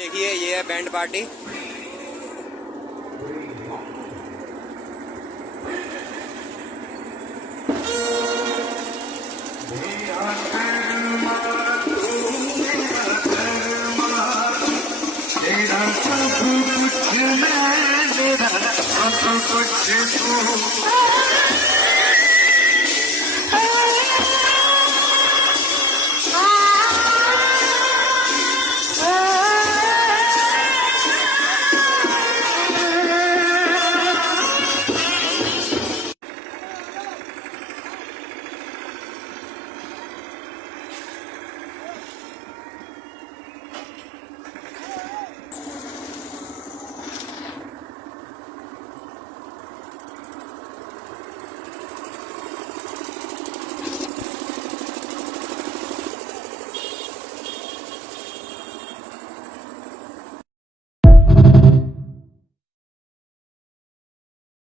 देखिए ये है बैंड पार्टी। सब कुछ मैं, मेरा सब कुछ तू।